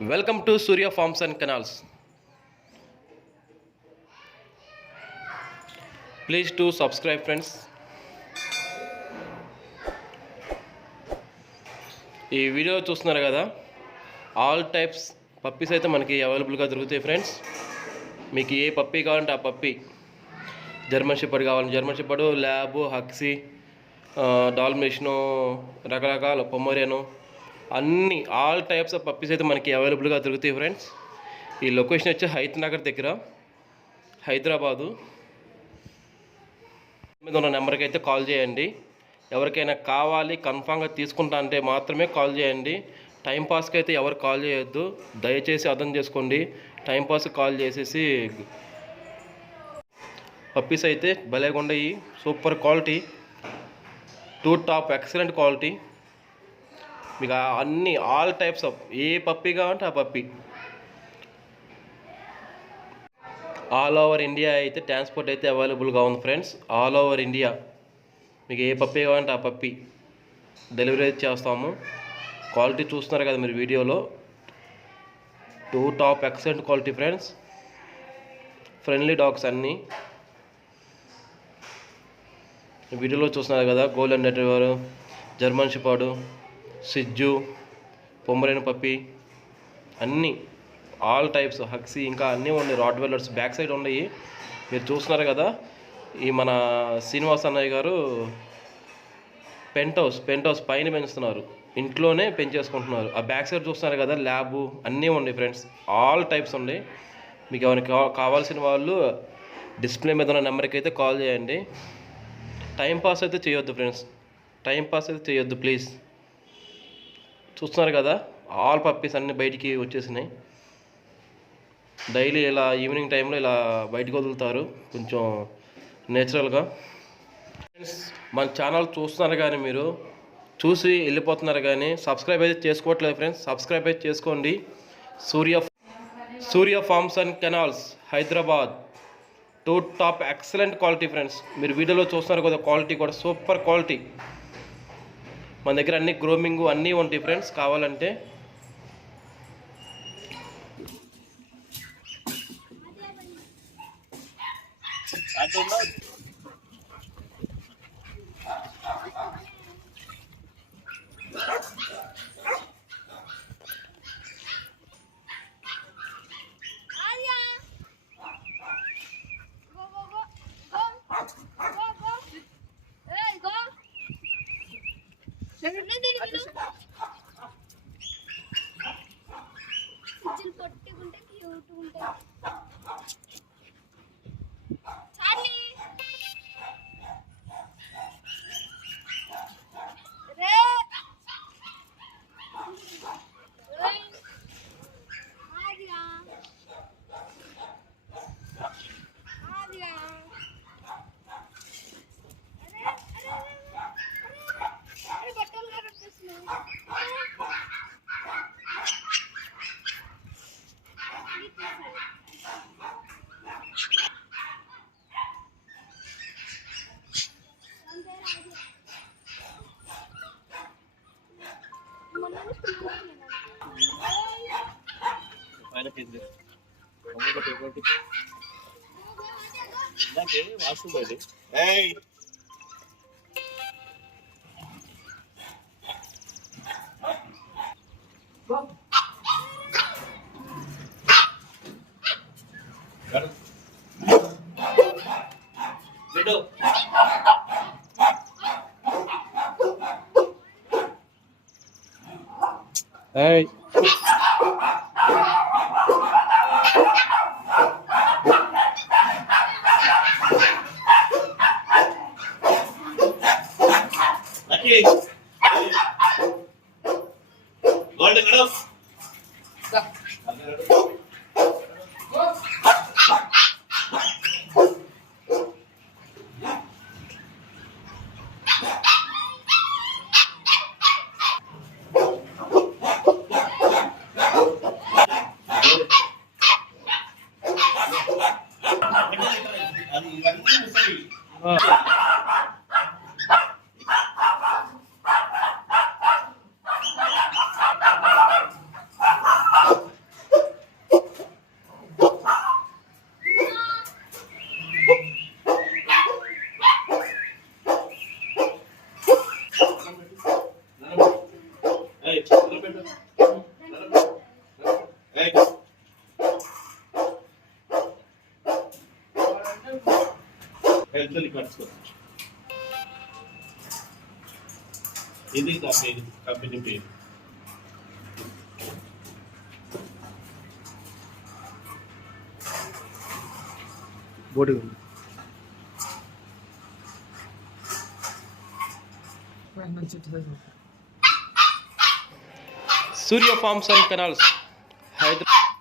Welcome to Surya Farms and Canals. Please do subscribe, friends. ఈ video చూస్తున్నారు కదా, all types puppies అయితే మనకి అవైలబుల్గా దొరుకుతాయి ఫ్రెండ్స్. మీకు ఏ పప్పీ కావాలంటే ఆ పప్పీ, జర్మన్ షెపర్డ్ కావాలంటే జర్మన్ షెపర్డ్, ల్యాబ్, హక్సీ, డాల్మేషను, రకరకాల పొమరియను, అన్ని ఆల్ టైప్స్ ఆఫ్ పప్పీస్ అయితే మనకి అవైలబుల్గా దొరుకుతాయి ఫ్రెండ్స్. ఈ లొకేషన్ వచ్చి హైతనగర్ దగ్గర, హైదరాబాదు. మీద ఉన్న నెంబర్కి అయితే కాల్ చేయండి. ఎవరికైనా కావాలి కన్ఫామ్గా తీసుకుంటా అంటే మాత్రమే కాల్ చేయండి. టైంపాస్కి అయితే ఎవరు కాల్ చేయొద్దు, దయచేసి అర్థం చేసుకోండి. టైంపాస్కి కాల్ చేసేసి పప్పీస్ అయితే భలేగా ఉండయి, super quality, two top excellent quality. మీకు అన్ని all types of A puppy కావాలంటే ఆ పప్పీ, ఆల్ ఓవర్ ఇండియా అయితే ట్రాన్స్పోర్ట్ అయితే అవైలబుల్గా ఉంది ఫ్రెండ్స్. ఆల్ ఓవర్ ఇండియా మీకు ఏ పప్పీ కావాలంటే ఆ పప్పీ డెలివరీ చేస్తాము. క్వాలిటీ చూస్తున్నారు కదా మీరు వీడియోలో, two top excellent quality friends. Friendly dogs అన్నీ వీడియోలో చూస్తున్నారు కదా. గోల్డెన్ రిట్రీవర్, జర్మన్ షెపర్డ్, సిజ్జు, పొమరేన్ పప్పీ, అన్నీ ఆల్ టైప్స్, హక్సీ, ఇంకా అన్నీ ఉన్నాయి. రాట్వెల్లర్స్ బ్యాక్ సైడ్ ఉన్నాయి మీరు చూస్తున్నారు కదా. ఈ మన శ్రీనివాస్ అన్నయ్య గారు పెంట్ హౌస్ పైన పెంచుతున్నారు, ఇంట్లోనే పెంచేసుకుంటున్నారు. ఆ బ్యాక్ సైడ్ చూస్తున్నారు కదా, ల్యాబు అన్నీ ఉన్నాయి ఫ్రెండ్స్. ఆల్ టైప్స్ ఉన్నాయి. మీకు ఎవరికి కావాల్సిన వాళ్ళు డిస్ప్లే మీద ఉన్న నెంబర్కి అయితే కాల్ చేయండి. టైంపాస్ అయితే చేయొద్దు ఫ్రెండ్స్, టైంపాస్ అయితే చేయొద్దు ప్లీజ్. చూస్తున్నారు కదా, ఆల్ పప్పీస్ అన్నీ బయటికి వచ్చేసినాయి. డైలీ ఇలా ఈవినింగ్ టైంలో ఇలా బయటకు వదులుతారు కొంచెం నేచురల్గా. ఫ్రెండ్స్ మన ఛానల్ చూస్తున్నారు కానీ మీరు చూసి వెళ్ళిపోతున్నారు కానీ సబ్స్క్రైబ్ అయితే చేసుకోవట్లేదు ఫ్రెండ్స్. సబ్స్క్రైబ్ అయితే చేసుకోండి. Surya farms and canals, Hyderabad. Two top excellent quality friends. మీరు వీడియోలో చూస్తున్నారు కదా, క్వాలిటీ కూడా సూపర్ క్వాలిటీ. మన దగ్గర అన్ని గ్రోమింగ్ అన్నీ ఉంటాయి ఫ్రెండ్స్. కావాలంటే hey. Golden enough. Health records. ఇది కంపెనీ పేరు. Board Surya farms and canals Hyderabad.